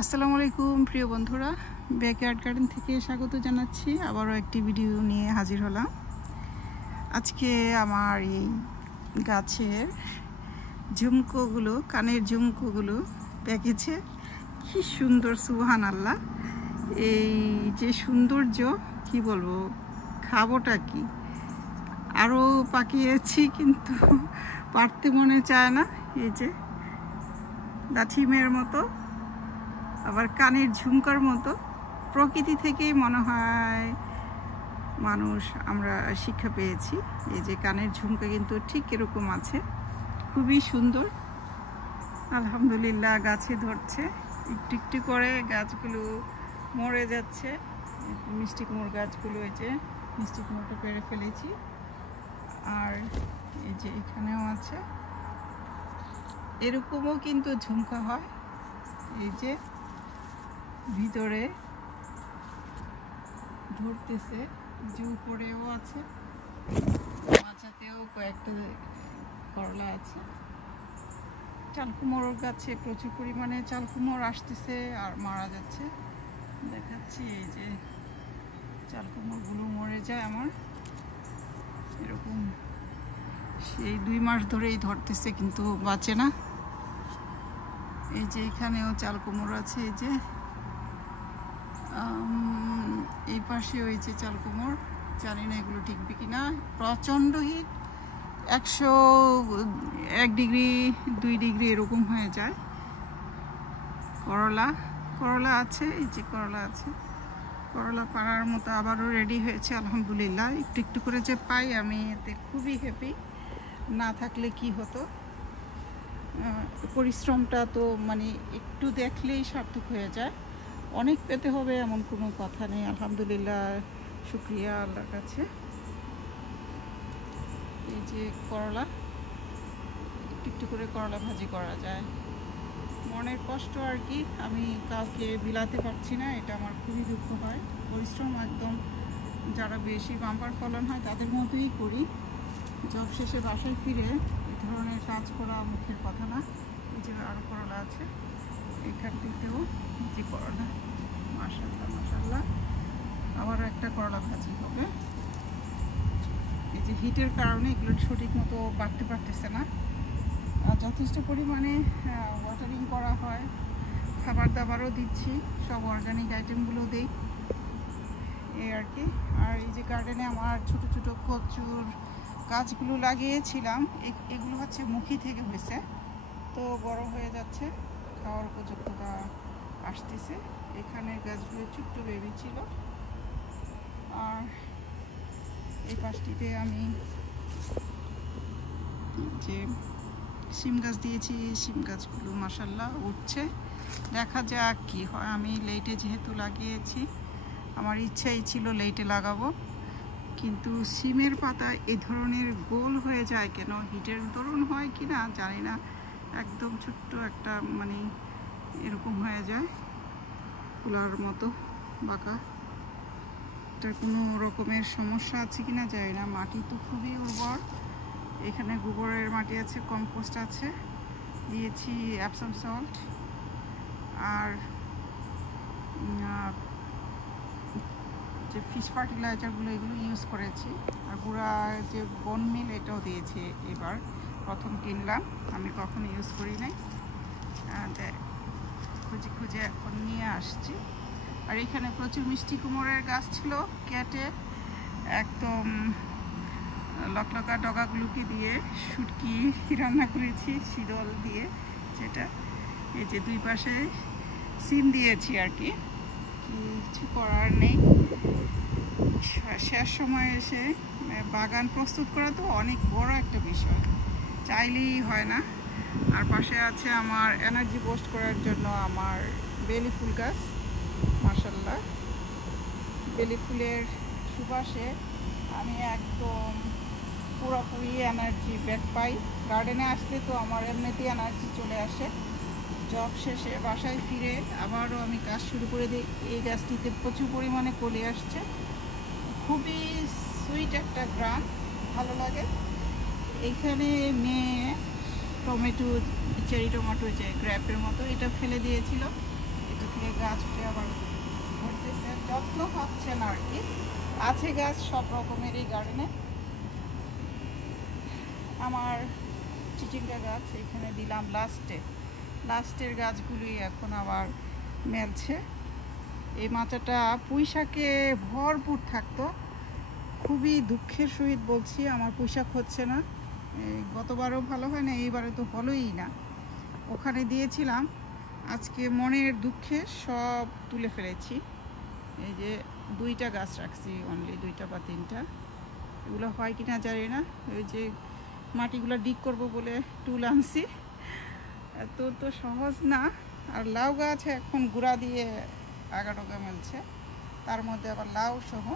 আসসালামু আলাইকুম প্রিয় বন্ধুরা, ব্যাকয়ার্ড গার্ডেন থেকে স্বাগত জানাচ্ছি। আবারও একটি ভিডিও নিয়ে হাজির হলাম। আজকে আমার এই গাছের ঝুমকোগুলো, কানের ঝুমকোগুলো পেকেছে। কি সুন্দর, সুবহানাল্লাহ! এই যে সৌন্দর্য, কি বলবো, খাবোটা কি? আরও পাকিয়েছি কিন্তু পারতে মনে চায় না। এই যে লাঠিমের মতো, আবার কানের ঝুমকার মতো, প্রকৃতি থেকেই মনে হয় মানুষ আমরা শিক্ষা পেয়েছি। এই যে কানের ঝুমকা কিন্তু ঠিক এরকম আছে, খুবই সুন্দর। আলহামদুলিল্লাহ, গাছে ধরছে। একটু একটু করে গাছগুলো মরে যাচ্ছে। মিষ্টি কুমড়োর গাছগুলো, এই যে মিষ্টি কুমড়োটা পেরে ফেলেছি। আর এই যে এখানেও আছে, এরকমও কিন্তু ঝুমকা হয়। এই যে ভিতরে ধরতেছে, যে উপরেও আছে, মাচাতেও কয়েকটা করলা আছে। চালকুমড়োর গাছে প্রচুর পরিমাণে চালকুমড় আসতেছে আর মারা যাচ্ছে, দেখাচ্ছি। এই যে চালকুমড়গুলো মরে যায় আমার, এরকম সেই 2 মাস ধরেই ধরতেছে কিন্তু বাঁচে না। এই যে এখানেও চালকুমড় আছে, এই যে এই পাশে ওই যে চালকুমড়, জানি না এগুলো টিকবে কিনা। প্রচণ্ড হিট, 101 ডিগ্রি 2 ডিগ্রি এরকম হয়ে যায়। করলা আছে, এই যে করলা আছে, করলা পাড়ার মতো আবারও রেডি হয়েছে আলহামদুলিল্লাহ। একটু একটু করে যে পাই আমি, এতে খুবই হ্যাপি। না থাকলে কি হতো, পরিশ্রমটা তো মানে একটু দেখলেই সার্থক হয়ে যায়। অনেক পেতে হবে এমন কোনো কথা নেই। আলহামদুলিল্লাহ, শুকরিয়া আল্লাহর কাছে। এই যে করলা, একটু একটু করে করলা ভাজি করা যায়। মনের কষ্ট আর কি, আমি কাউকে বিলাতে পারছি না, এটা আমার খুবই দুঃখ হয়। পরিশ্রম একদম যারা বেশি বাম্পার ফলন হয় তাদের মতোই করি। জব শেষে বাসায় ফিরে এই ধরনের কাজ করা মুখের কথা না। এই যে আরও করলা আছে, এখান থেকেও যে করলা, মাশাআল্লাহ মাশাআল্লাহ। আবারও একটা করলা ভাজি হবে। এই যে হিটের কারণে এগুলো সঠিক মতো বাড়তে পারতেছে না। যথেষ্ট পরিমাণে ওয়াটারিং করা হয়, খাবার দাবারও দিচ্ছি, সব অর্গানিক আইটেমগুলো দিই, এই আর কি। আর এই যে গার্ডেনে আমার ছোট ছোট কচুর গাছগুলো লাগিয়েছিলাম, এগুলো হচ্ছে মুখী থেকে হয়েছে, তো বড় হয়ে যাচ্ছে, খাওয়ার উপযুক্ততা আসতেছে। এখানে গাছগুলো ছোট্ট বেবি ছিল। আর এই পাশটিতে আমি যে শিম গাছ দিয়েছি, শিম গাছগুলো মাশাআল্লাহ উঠছে। দেখা যাক কি হয়। আমি লেটে যেহেতু লাগিয়েছি, আমার ইচ্ছাই ছিল লেটে লাগাবো, কিন্তু শিমের পাতা এ ধরনের গোল হয়ে যায় কেন? হিটের দরুন হয় কি না জানি না, একদম ছোট্ট একটা মানে এরকম হয়ে যায়, কুলার মতো বাঁকা। এটার কোনো রকমের সমস্যা আছে কিনা জানি না। মাটি তো খুবই উর্বর, এখানে গোবরের মাটি আছে, কম্পোস্ট আছে, দিয়েছি অ্যাপসাম সল্ট, আর যে ফিশ ফার্টিলাইজারগুলো এগুলো ইউজ করেছি, আর গুঁড়া যে বোন মিল এটাও দিয়েছি। এবার প্রথম কিনলাম, আমি কখনো ইউজ করি নাই, খুঁজে খুঁজে এখন নিয়ে আসছি। আর এখানে প্রচুর মিষ্টি কুমড়ের গাছ ছিল, কেটে একদম লকলকা ডগাগুলোকে দিয়ে শুটকি রান্না করেছি শীতল দিয়ে, যেটা এই যে 2 পাশে সিম দিয়েছি আর কি। কিছু করার নেই, শেষ সময় এসে বাগান প্রস্তুত করা তো অনেক বড় একটা বিষয়, চাইলেই হয় না। আর পাশে আছে আমার এনার্জি বুস্ট করার জন্য আমার বেলি ফুল গাছ, মাশাআল্লাহ। বেলি ফুলের সুবাসে আমি একদম পুরোপুরি এনার্জি ব্যাক পাই। গার্ডেনে আসলে তো আমার এমনিতেই এনার্জি চলে আসে। জব শেষে বাসায় ফিরে আবারও আমি কাজ শুরু করে দিই। এই গাছটিতে প্রচুর পরিমাণে কলি আসছে, খুবই সুইট একটা গ্রাম, ভালো লাগে। এইখানে মেয়ে টমেটো, চেরি টমেটো যে গ্র্যাপের মতো, এটা ফেলে দিয়েছিল, এটা থেকে গাছ উঠে আবার ধরতেছে, যত্ন পাচ্ছে না আর কি। আছে গাছ সব রকমেরই গার্ডেনে। আমার চিচিঙ্গা গাছ এখানে দিলাম লাস্টের গাছগুলি এখন আবার মেলছে। এই মাচাটা পুঁইশাকে ভরপুর থাকতো, খুবই দুঃখের সহিত বলছি আমার পুঁইশাক হচ্ছে না। গতবারও ভালো হয় না, এইবারে তো হলোই না। ওখানে দিয়েছিলাম, আজকে মনের দুঃখে সব তুলে ফেলেছি। এই যে 2টা গাছ রাখছি, অনলি 2টা বা 3টা, এগুলো হয় কিনা জানি না। ওই যে মাটিগুলো ডিগ করব বলে টুল আনছি, এত তো সহজ না। আর লাউ গাছ এখন গুঁড়া দিয়ে আগাডোগা মেলছে, তার মধ্যে আবার লাউ সহ।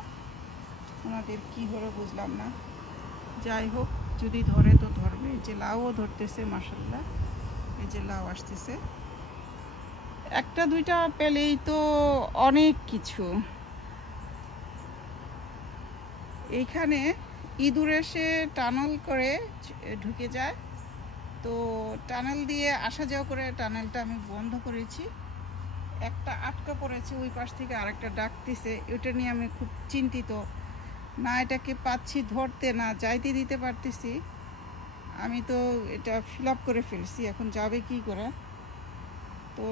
ওনাদের কি হলো বুঝলাম না। যাই হোক, যদি ধরে তো ধরবে। এই যে লাউও ধরতেছে মাশাআল্লাহ, এই যে লাউ আসতেছে। 1টা 2টা পেলেই তো অনেক কিছু। এইখানে ইঁদুর এসে টানেল করে ঢুকে যায়, তো টানেল দিয়ে আসা যাওয়া করে টানেলটা আমি বন্ধ করেছি। একটা আটকা পড়েছে, ওই পাশ থেকে আরেকটা ডাকতেছে, ওইটা নিয়ে আমি খুব চিন্তিত। না এটাকে পাচ্ছি ধরতে, না যাইতে দিতে পারতেছি। আমি তো এটা ফিল আপ করে ফেলছি, এখন যাবে কি করে। তো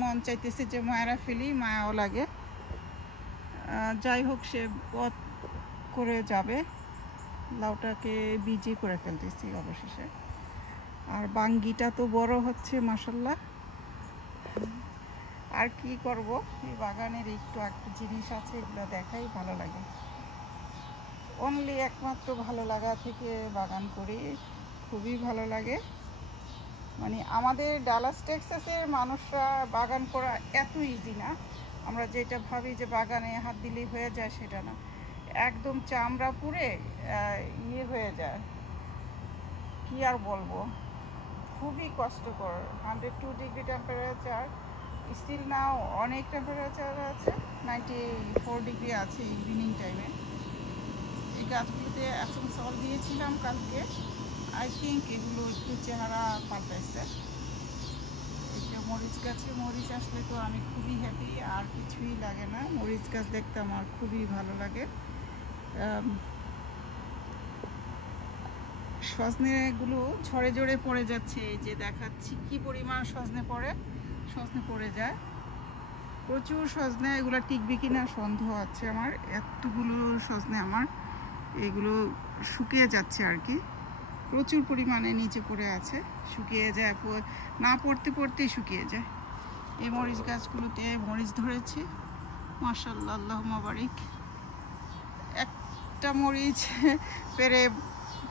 মন চাইতেছে যে মায়েরা ফেলি, মায়াও লাগে। যাই হোক, সে পথ করে যাবে। লাউটাকে বিজি করে ফেলতেছি অবশেষে। আর বাঙ্গিটা তো বড় হচ্ছে মাশাআল্লাহ। আর কি করব, এই বাগানের একটু জিনিস আছে, এগুলো দেখাই ভালো লাগে। অনলি একমাত্র ভালো লাগা থেকে বাগান করি, খুবই ভালো লাগে। মানে আমাদের ডালাস টেক্সাসের মানুষরা বাগান করা এত ইজি না। আমরা যেটা ভাবি যে বাগানে হাত দিলেই হয়ে যায়, সেটা না। একদম চামড়া পুড়ে ইয়ে হয়ে যায়, কি আর বলবো, খুবই কষ্টকর। 102 ডিগ্রি টেম্পারেচার, স্টিল নাও অনেক টেম্পারেচার আছে, 94 ডিগ্রি আছে ইভিনিং টাইমে। এই গাছগুলোতে এখন সল দিয়েছিলাম কালকে, আই থিঙ্ক এগুলো একটু চেহারা পাল্টাইছে। এই যে মরিচ গাছে মরিচ আসলে তো আমি খুবই হ্যাপি, আর কিছুই লাগে না। মরিচ গাছ দেখতে আমার খুবই ভালো লাগে। সজনেগুলো ঝরে ঝরে পড়ে যাচ্ছে, এই যে দেখাচ্ছি কি পরিমাণ সজনে পড়ে যায়, প্রচুর সজনে। এগুলো টিকবে কিনা সন্দেহ আছে আমার, এতগুলো সজনে আমার। এগুলো শুকিয়ে যাচ্ছে আর কি, প্রচুর পরিমাণে নিচে পড়ে আছে, শুকিয়ে যায়, না পড়তেই শুকিয়ে যায়। এই মরিচ গাছগুলোতে মরিচ ধরেছে মাশাআল্লাহ, আল্লাহুম্মা বারিক। একটা মরিচ পেরে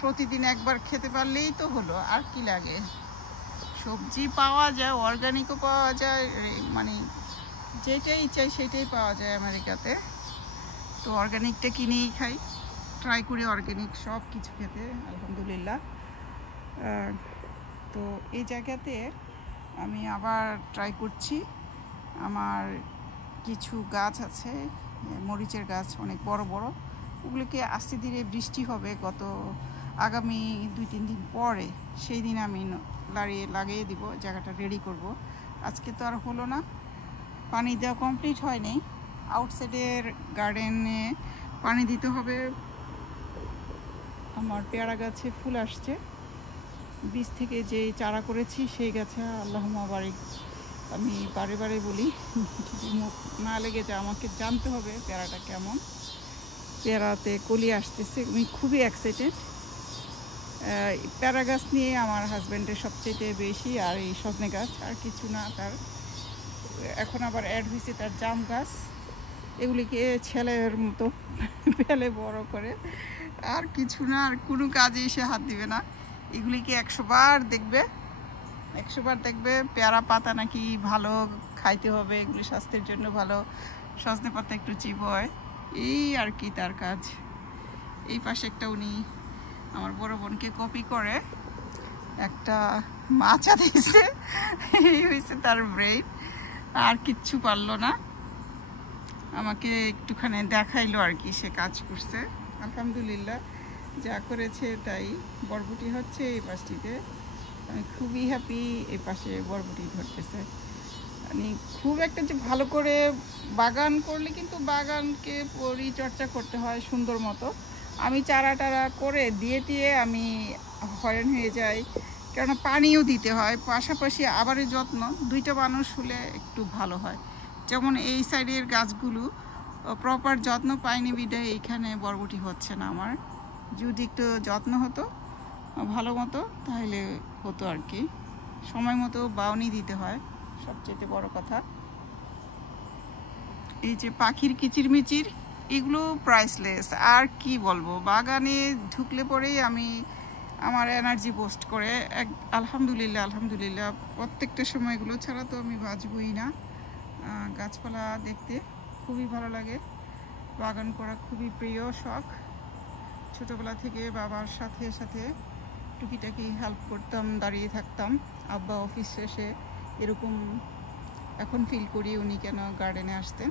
প্রতিদিন একবার খেতে পারলেই তো হলো, আর কি লাগে। সবজি পাওয়া যায়, অর্গানিকও পাওয়া যায়, মানে যেটাই চাই সেটাই পাওয়া যায় আমেরিকাতে। তো অর্গানিকটা কিনেই খাই, ট্রাই করি অর্গানিক সব কিছু খেতে আলহামদুলিল্লাহ। তো এই জায়গাতে আমি আবার ট্রাই করছি। আমার কিছু গাছ আছে, মরিচের গাছ অনেক বড় বড়, ওগুলোকে আস্তে ধীরে বৃষ্টি হবে আগামী 2-3 দিন পরে, সেই দিন আমি লাগিয়ে দিব, জায়গাটা রেডি করব। আজকে তো আর হলো না, পানি দেওয়া কমপ্লিট হয়নি। আউটসাইডের গার্ডেনে পানি দিতে হবে। আমার পেয়ারা গাছে ফুল আসছে, বীজ থেকে যে চারা করেছি সেই গাছে আল্লাহুম্মা বারিক। আমি বারে বারে বলি, যদি মুখ না লেগে যায়, আমাকে জানতে হবে পেয়ারাটা কেমন। পেয়ারাতে কলি আসতেছে, আমি খুবই এক্সাইটেড। পেয়ারা গাছ নিয়ে আমার হাজব্যান্ডের সবচেয়ে বেশি, আর এই সজনে গাছ আর কিছু না। তার এখন আবার অ্যাড হয়েছে তার জাম গাছ, এগুলিকে ছেলের মতো ফেলে বড় করে, আর কিছু না, আর কোনো কাজে এসে হাত দিবে না। এগুলিকে 100 বার দেখবে পেয়ারা পাতা নাকি ভালো খাইতে হবে, এগুলি স্বাস্থ্যের জন্য ভালো, সজনে পাতা একটু চিবোয়, এই আর কি তার কাজ। এই পাশে একটা উনি আমার বড় বোনকে কপি করে একটা মাচা দিয়েছে, এই হয়েছে তার ব্রেইন, আর কিচ্ছু পারলো না। আমাকে একটুখানি দেখাইলো আর কি, সে কাজ করছে আলহামদুলিল্লাহ, যা করেছে তাই। বরবটি হচ্ছে এই পাশটিতে, আমি খুবই হ্যাপি। এই পাশে বরবটি ধরতেছে, মানে খুব একটা যে ভালো করে বাগান করলে কিন্তু বাগানকে পরিচর্যা করতে হয় সুন্দর মতো। আমি চারা টারা করে দিয়ে আমি হয়রান হয়ে যাই, কেননা পানিও দিতে হয়, পাশাপাশি আবারের যত্ন। দুইটা মানুষ হলে একটু ভালো হয়। যেমন এই সাইডের গাছগুলো প্রপার যত্ন পাইনি বিধায় এইখানে বরবটি হচ্ছে না আমার। যদি একটু যত্ন হতো ভালো মতো তাহলে হতো আর কি। সময় মতো বাউনি দিতে হয় সবচেয়ে বড় কথা। এই যে পাখির কিচিরমিচির, এগুলো প্রাইসলেস। আর কি বলবো, বাগানে ঢুকলে পরেই আমি আমার এনার্জি বুস্ট করে। আলহামদুলিল্লাহ আলহামদুলিল্লাহ, প্রত্যেকটা সময় এগুলো ছাড়া তো আমি বাঁচবই না। গাছপালা দেখতে খুবই ভালো লাগে, বাগান করা খুবই প্রিয় শখ। ছোটোবেলা থেকে বাবার সাথে সাথে টুকিটাকি হেল্প করতাম, দাঁড়িয়ে থাকতাম। আব্বা অফিস শেষে এরকম এখন ফিল করি উনি কেন গার্ডেনে আসতেন।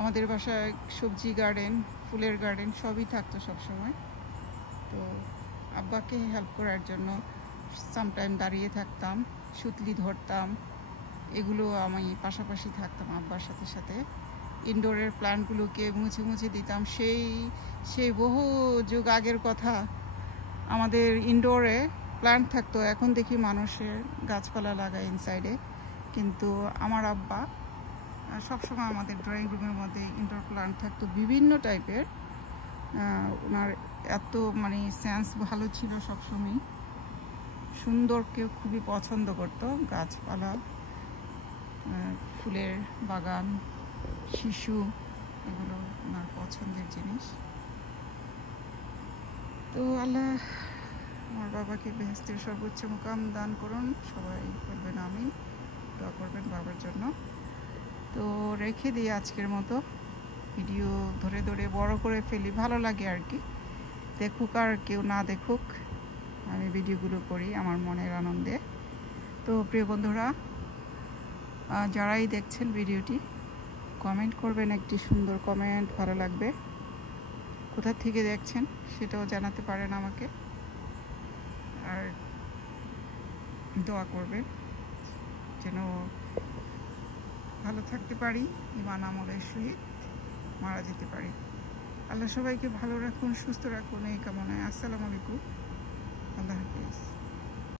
আমাদের বাসায় সবজি গার্ডেন, ফুলের গার্ডেন সবই থাকতো সবসময়। তো আব্বাকে হেল্প করার জন্য সামটাইম দাঁড়িয়ে থাকতাম, সুতলি ধরতাম, এগুলো আমি পাশাপাশি থাকতাম আব্বার সাথে সাথে। ইনডোরের প্ল্যান্টগুলোকে মুছে মুছে দিতাম। সেই বহু যুগ আগের কথা, আমাদের ইনডোরে প্ল্যান্ট থাকতো। এখন দেখি মানুষের গাছপালা লাগায় ইনসাইডে, কিন্তু আমার আব্বা সবসময় আমাদের ড্রয়িং রুমের মধ্যে ইনডোর প্ল্যান্ট থাকতো বিভিন্ন টাইপের। ওনার এত মানে সেন্স ভালো ছিল, সবসময় সুন্দরকে খুবই পছন্দ করতো। গাছপালা, ফুলের বাগান, শিশু, এগুলো ওনার পছন্দের জিনিস। তো আল্লাহ আমার বাবাকে বেহেশতের সর্বোচ্চ মুকাম দান করুন। সবাই করবেন, আমি দোয়া করবেন বাবার জন্য। তো রেখে দিই আজকের মতো। ভিডিও ধরে ধরে বড় করে ফেলি, ভালো লাগে আর কি। দেখুক আর কেউ না দেখুক, আমি ভিডিওগুলো করি আমার মনের আনন্দে। তো প্রিয় বন্ধুরা, যারাই দেখছেন ভিডিওটি, কমেন্ট করবেন, একটি সুন্দর কমেন্ট, ভালো লাগবে। কোথা থেকে দেখছেন সেটাও জানাতে পারেন আমাকে। আর দোয়া করবেন যেন ভালো থাকতে পারি, ঈমান আমলের সহিত মারা যেতে পারি। আল্লাহ সবাইকে ভালো রাখুন, সুস্থ রাখুন, এই কামনায়। আসসালামু আলাইকুম, আল্লাহ হাফেজ।